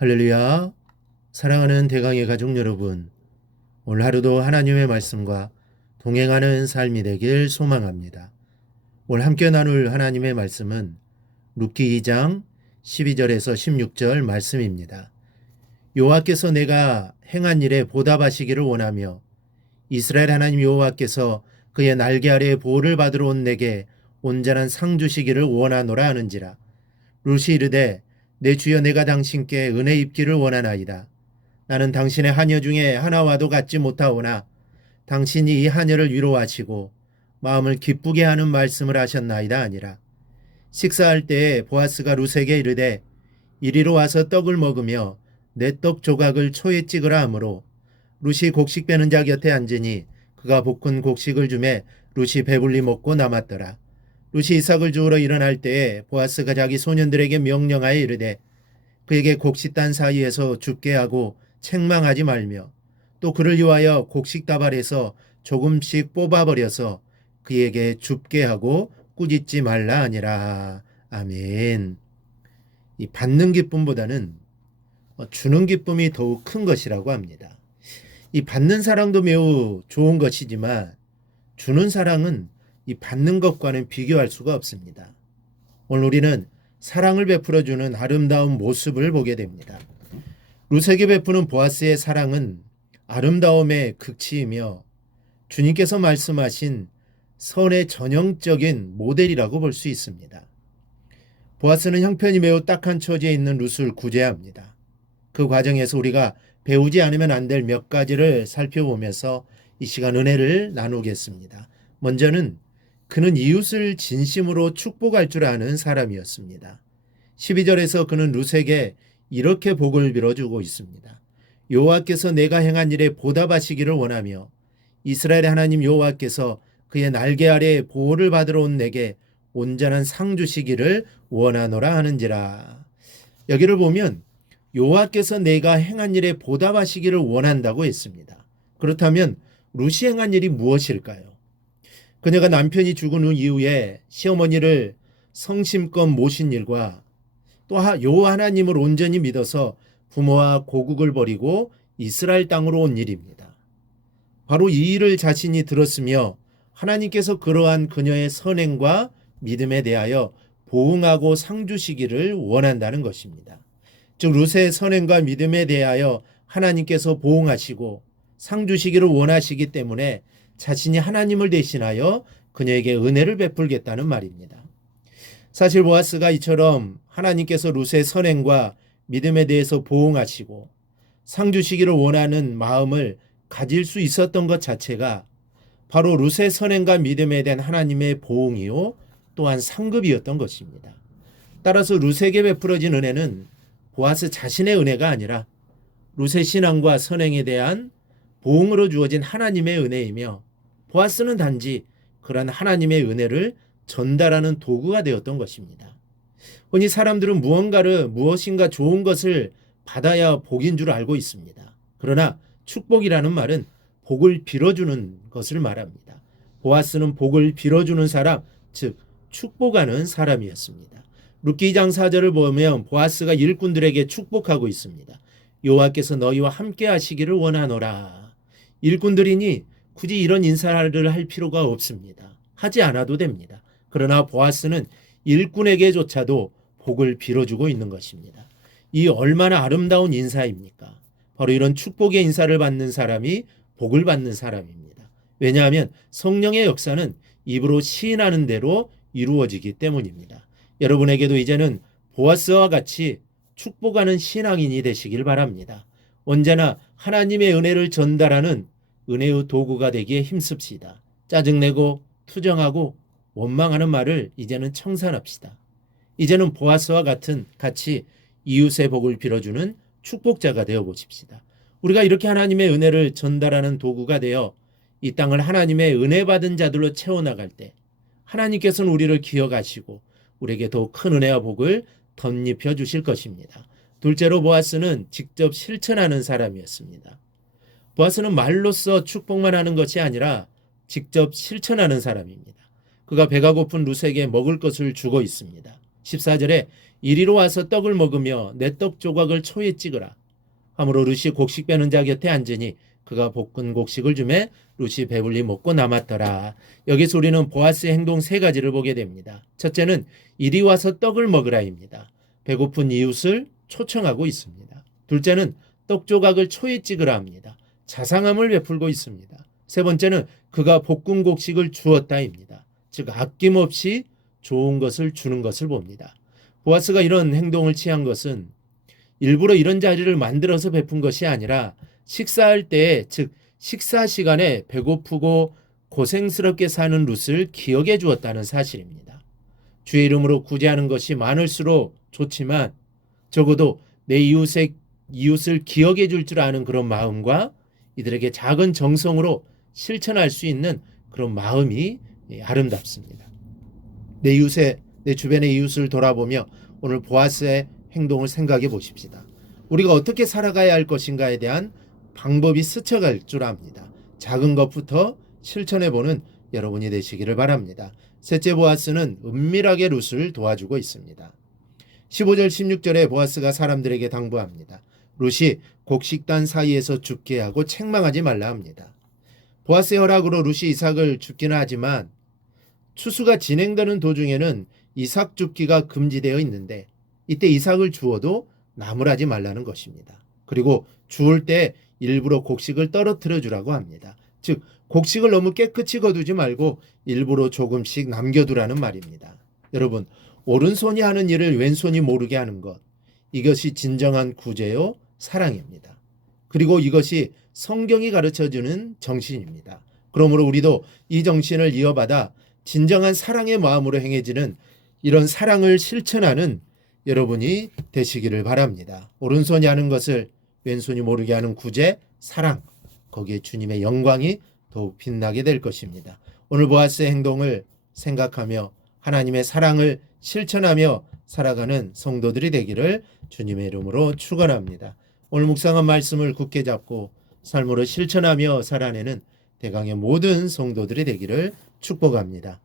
할렐루야. 사랑하는 대강의 가족 여러분, 오늘 하루도 하나님의 말씀과 동행하는 삶이 되길 소망합니다. 오늘 함께 나눌 하나님의 말씀은 룻기 2장 12절에서 16절 말씀입니다. 여호와께서 내가 행한 일에 보답하시기를 원하며 이스라엘 하나님 여호와께서 그의 날개 아래 보호를 받으러 온 내게 온전한 상 주시기를 원하노라 하는지라. 룻이 이르되 내 주여 내가 당신께 은혜 입기를 원하나이다. 나는 당신의 하녀 중에 하나와도 같지 못하오나 당신이 이 하녀를 위로하시고 마음을 기쁘게 하는 말씀을 하셨나이다 아니라. 식사할 때에 보아스가 룻에게 이르되 이리로 와서 떡을 먹으며 내 떡 조각을 초에 찍으라 하므로 룻이 곡식 빼는 자 곁에 앉으니 그가 볶은 곡식을 주매 룻이 배불리 먹고 남았더라. 룻이 이삭을 주우러 일어날 때에 보아스가 자기 소년들에게 명령하여 이르되 그에게 곡식단 사이에서 죽게 하고 책망하지 말며 또 그를 위하여 곡식 다발에서 조금씩 뽑아버려서 그에게 줍게 하고 꾸짖지 말라 하니라. 아멘. 이 받는 기쁨보다는 주는 기쁨이 더욱 큰 것이라고 합니다. 이 받는 사랑도 매우 좋은 것이지만 주는 사랑은 이 받는 것과는 비교할 수가 없습니다. 오늘 우리는 사랑을 베풀어주는 아름다운 모습을 보게 됩니다. 룻에게 베푸는 보아스의 사랑은 아름다움의 극치이며 주님께서 말씀하신 선의 전형적인 모델이라고 볼 수 있습니다. 보아스는 형편이 매우 딱한 처지에 있는 룻을 구제합니다. 그 과정에서 우리가 배우지 않으면 안 될 몇 가지를 살펴보면서 이 시간 은혜를 나누겠습니다. 먼저는 그는 이웃을 진심으로 축복할 줄 아는 사람이었습니다. 12절에서 그는 룻에게 이렇게 복을 빌어주고 있습니다. 여호와께서 내가 행한 일에 보답하시기를 원하며 이스라엘 하나님 여호와께서 그의 날개 아래 보호를 받으러 온 내게 온전한 상 주시기를 원하노라 하는지라. 여기를 보면 여호와께서 내가 행한 일에 보답하시기를 원한다고 했습니다. 그렇다면 룻이 행한 일이 무엇일까요? 그녀가 남편이 죽은 후 이후에 시어머니를 성심껏 모신 일과 또 여호와 하나님을 온전히 믿어서 부모와 고국을 버리고 이스라엘 땅으로 온 일입니다. 바로 이 일을 자신이 들었으며 하나님께서 그러한 그녀의 선행과 믿음에 대하여 보응하고 상 주시기를 원한다는 것입니다. 즉 룻의 선행과 믿음에 대하여 하나님께서 보응하시고 상 주시기를 원하시기 때문에 자신이 하나님을 대신하여 그녀에게 은혜를 베풀겠다는 말입니다. 사실 보아스가 이처럼 하나님께서 룻의 선행과 믿음에 대해서 보응하시고 상 주시기를 원하는 마음을 가질 수 있었던 것 자체가 바로 룻의 선행과 믿음에 대한 하나님의 보응이요 또한 상급이었던 것입니다. 따라서 룻에게 베풀어진 은혜는 보아스 자신의 은혜가 아니라 룻의 신앙과 선행에 대한 보응으로 주어진 하나님의 은혜이며 보아스는 단지 그러한 하나님의 은혜를 전달하는 도구가 되었던 것입니다. 흔히 사람들은 무엇인가 좋은 것을 받아야 복인 줄 알고 있습니다. 그러나 축복이라는 말은 복을 빌어주는 것을 말합니다. 보아스는 복을 빌어주는 사람, 즉 축복하는 사람이었습니다. 룻기 2장 4절을 보면 보아스가 일꾼들에게 축복하고 있습니다. 여호와께서 너희와 함께 하시기를 원하노라. 일꾼들이니 굳이 이런 인사를 할 필요가 없습니다. 하지 않아도 됩니다. 그러나 보아스는 일꾼에게조차도 복을 빌어주고 있는 것입니다. 이 얼마나 아름다운 인사입니까? 바로 이런 축복의 인사를 받는 사람이 복을 받는 사람입니다. 왜냐하면 성령의 역사는 입으로 시인하는 대로 이루어지기 때문입니다. 여러분에게도 이제는 보아스와 같이 축복하는 신앙인이 되시길 바랍니다. 언제나 하나님의 은혜를 전달하는 은혜의 도구가 되기에 힘씁시다. 짜증내고 투정하고 원망하는 말을 이제는 청산합시다. 이제는 보아스와 같이 이웃의 복을 빌어주는 축복자가 되어 보십시다. 우리가 이렇게 하나님의 은혜를 전달하는 도구가 되어 이 땅을 하나님의 은혜 받은 자들로 채워나갈 때 하나님께서는 우리를 기억하시고 우리에게 더 큰 은혜와 복을 덧입혀 주실 것입니다. 둘째로 보아스는 직접 실천하는 사람이었습니다. 보아스는 말로써 축복만 하는 것이 아니라 직접 실천하는 사람입니다. 그가 배가 고픈 룻에게 먹을 것을 주고 있습니다. 14절에 이리로 와서 떡을 먹으며 내 떡 조각을 초에 찍으라. 하므로 룻이 곡식 빼는 자 곁에 앉으니 그가 볶은 곡식을 주매 룻이 배불리 먹고 남았더라. 여기서 우리는 보아스의 행동 세 가지를 보게 됩니다. 첫째는 이리 와서 떡을 먹으라입니다. 배고픈 이웃을 초청하고 있습니다. 둘째는 떡 조각을 초에 찍으라 합니다. 자상함을 베풀고 있습니다. 세 번째는 그가 볶은 곡식을 주었다입니다. 즉 아낌없이 좋은 것을 주는 것을 봅니다. 보아스가 이런 행동을 취한 것은 일부러 이런 자리를 만들어서 베푼 것이 아니라 식사할 때, 즉 식사 시간에 배고프고 고생스럽게 사는 룻을 기억해 주었다는 사실입니다. 주의 이름으로 구제하는 것이 많을수록 좋지만 적어도 내 이웃을 기억해 줄 줄 아는 그런 마음과 이들에게 작은 정성으로 실천할 수 있는 그런 마음이 아름답습니다. 내 주변의 이웃을 돌아보며 오늘 보아스의 행동을 생각해 보십시다. 우리가 어떻게 살아가야 할 것인가에 대한 방법이 스쳐갈 줄 압니다. 작은 것부터 실천해 보는 여러분이 되시기를 바랍니다. 셋째, 보아스는 은밀하게 룻을 도와주고 있습니다. 15절 16절에 보아스가 사람들에게 당부합니다. 룻이 곡식단 사이에서 죽게 하고 책망하지 말라 합니다. 보아스의 허락으로 룻이 이삭을 죽기는 하지만 추수가 진행되는 도중에는 이삭 줍기가 금지되어 있는데 이때 이삭을 주어도 나무라지 말라는 것입니다. 그리고 주울 때 일부러 곡식을 떨어뜨려 주라고 합니다. 즉 곡식을 너무 깨끗이 거두지 말고 일부러 조금씩 남겨두라는 말입니다. 여러분, 오른손이 하는 일을 왼손이 모르게 하는 것, 이것이 진정한 구제요 사랑입니다. 그리고 이것이 성경이 가르쳐주는 정신입니다. 그러므로 우리도 이 정신을 이어받아 진정한 사랑의 마음으로 행해지는 이런 사랑을 실천하는 여러분이 되시기를 바랍니다. 오른손이 하는 것을 왼손이 모르게 하는 구제, 사랑, 거기에 주님의 영광이 더욱 빛나게 될 것입니다. 오늘 보아스의 행동을 생각하며 하나님의 사랑을 실천하며 살아가는 성도들이 되기를 주님의 이름으로 축원합니다. 오늘 묵상한 말씀을 굳게 잡고 삶으로 실천하며 살아내는 대강의 모든 성도들이 되기를 축복합니다.